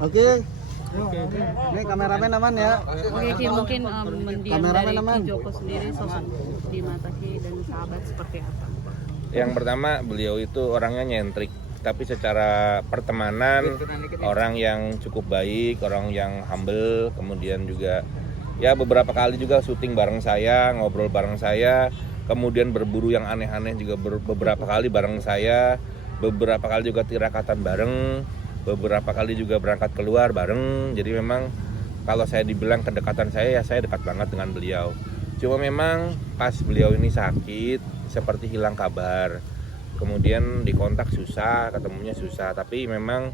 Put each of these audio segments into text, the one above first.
Oke. Ini kameramen aman ya. Oke, Ki, mungkin mendiam Kameramen dari aman. Ki Joko sendiri sosok di mata Ki dan sahabat seperti apa? Yang pertama, beliau itu orangnya nyentrik, tapi secara pertemanan orang yang cukup baik, orang yang humble, kemudian juga ya beberapa kali juga syuting bareng saya, ngobrol bareng saya, kemudian berburu yang aneh-aneh juga beberapa kali bareng saya, beberapa kali juga tirakatan bareng, beberapa kali juga berangkat keluar bareng. Jadi memang kalau saya dibilang kedekatan saya, ya saya dekat banget dengan beliau. Cuma memang pas beliau ini sakit, seperti hilang kabar. Kemudian dikontak susah, ketemunya susah. Tapi memang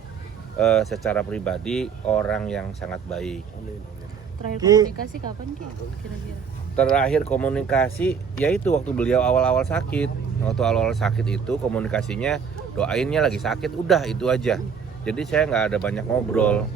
secara pribadi orang yang sangat baik. Terakhir komunikasi kapan, Ki? Kira-kira? Terakhir komunikasi yaitu waktu beliau awal-awal sakit. Waktu awal-awal sakit itu komunikasinya doainnya lagi sakit, udah itu aja. Jadi saya nggak ada banyak ngobrol.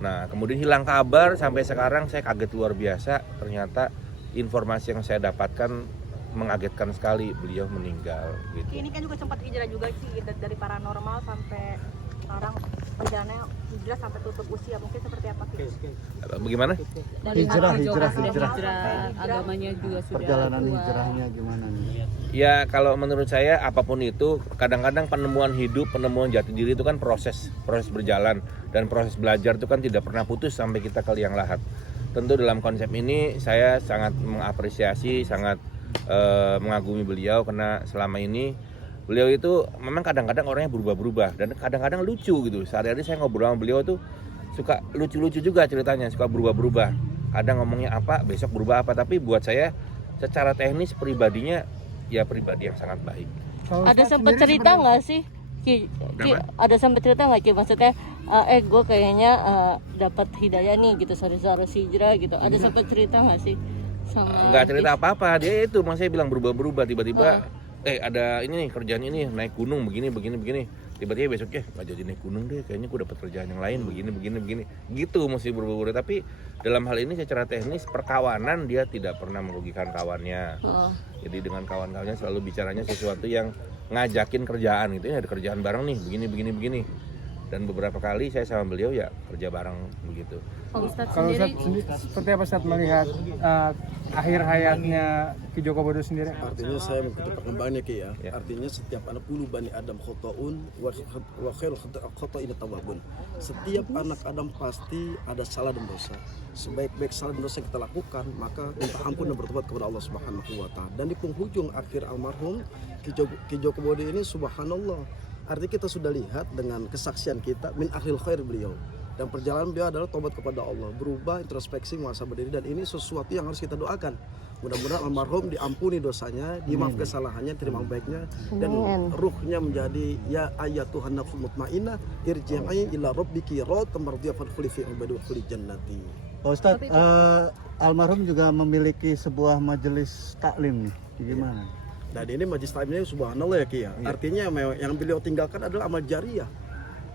Nah kemudian hilang kabar sampai sekarang saya kaget luar biasa. Ternyata informasi yang saya dapatkan mengagetkan sekali, beliau meninggal. Gitu. Ini kan juga sempat hijrah juga sih dari paranormal sampai sekarang perjalanannya hijrah sampai tutup usia, mungkin seperti apa sih? Bagaimana? Dari Hijrah. agamanya juga sudah Perjalanan tua. hijrahnya gimana nih? Ya kalau menurut saya apapun itu, kadang-kadang penemuan hidup, penemuan jati diri itu kan proses berjalan, dan proses belajar itu kan tidak pernah putus sampai kita ke liang lahat. Tentu dalam konsep ini saya sangat mengapresiasi, sangat mengagumi beliau, karena selama ini beliau itu memang kadang-kadang orangnya berubah-berubah dan kadang-kadang lucu gitu. Sehari-hari saya ngobrol sama beliau tuh suka lucu-lucu juga ceritanya, suka berubah-berubah. Kadang ngomongnya apa, besok berubah apa, tapi buat saya secara teknis pribadinya ya pribadi yang sangat baik. Ada sempat cerita nggak sih, Ki, ada sempat cerita nggak, Ki? Maksudnya, gue kayaknya dapat hidayah nih gitu, saudara hijrah gitu. Ada sempat cerita nggak sih? Nggak cerita apa-apa, dia itu masih bilang berubah-berubah, tiba-tiba ada ini nih kerjaan ini naik gunung begini, tiba-tiba besoknya nggak jadi naik gunung deh, kayaknya gue dapat kerjaan yang lain begini, gitu, mesti berubah-ubah. Tapi dalam hal ini secara teknis perkawanan dia tidak pernah merugikan kawannya. Jadi dengan kawan-kawannya selalu bicaranya sesuatu yang ngajakin kerjaan gitu, ini ada kerjaan bareng nih, begini. Dan beberapa kali saya sama beliau ya kerja bareng begitu. Kalau Ustadz Kalau sendiri, seperti apa saat melihat akhir hayatnya Ki Joko Bodo sendiri? Artinya saya mengikuti perkembangannya Ki ya. Artinya setiap anak ulu bani Adam khotoun wa khairul khotoin tawwabun. Setiap anak Adam pasti ada salah dan dosa. Sebaik-baik salah dan dosa yang kita lakukan, maka minta ampun dan bertobat kepada Allah Subhanahu wa taala. Dan di penghujung akhir almarhum Ki Joko Bodo ini subhanallah. Artinya kita sudah lihat dengan kesaksian kita min akhil khair beliau. Dan perjalanan beliau adalah tobat kepada Allah, berubah, introspeksi, muhasabah diri, dan ini sesuatu yang harus kita doakan. Mudah-mudahan almarhum diampuni dosanya, dimaaf kesalahannya, terima baiknya, dan ruhnya menjadi ya ayatuhan nafsul mutmainnah irji'i ila rabbiki radiyatan mardiyatan fadkhuli fi ibadi wa khuli jannati. Pak Ustadz, almarhum juga memiliki sebuah majelis taklim nih, gimana? Dan ini majlis taklim ini subhanallah ya Ki ya. Artinya yang beliau tinggalkan adalah amal jariyah.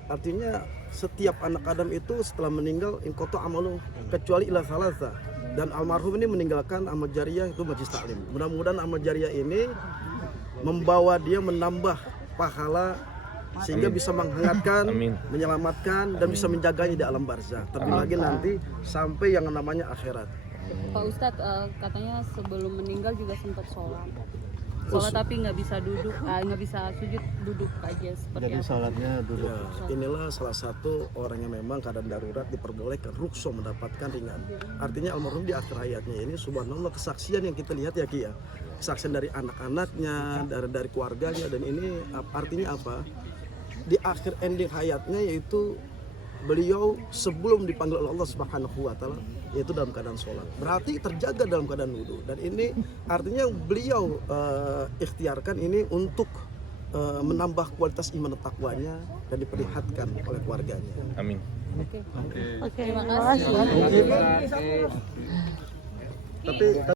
Artinya setiap anak Adam itu setelah meninggal inqata amalu kecuali ila salasa. Dan almarhum ini meninggalkan amal jariyah itu majlis taklim. Mudah-mudahan amal jariyah ini membawa dia menambah pahala sehingga bisa menghangatkan, menyelamatkan, dan bisa menjaganya di alam barzah. Terlebih lagi nanti sampai yang namanya akhirat. Pak Ustadz katanya sebelum meninggal juga sempat sholat tapi nggak bisa duduk, nggak bisa sujud, duduk aja seperti Jadi apa? sholatnya duduk. Ya, inilah salah satu orang yang memang keadaan darurat diperbolehkan rukso mendapatkan ringan. Artinya almarhum di akhir hayatnya ini subhanallah kesaksian yang kita lihat ya Ki ya. Kesaksian dari anak-anaknya, dari keluarganya, dan ini artinya apa? Di akhir ending hayatnya yaitu beliau sebelum dipanggil oleh Allah Subhanahu wa taala yaitu dalam keadaan sholat. Berarti terjaga dalam keadaan wudu, dan ini artinya beliau ikhtiarkan ini untuk menambah kualitas iman dan takwanya dan diperlihatkan oleh keluarganya. Amin. Oke, terima kasih. Tapi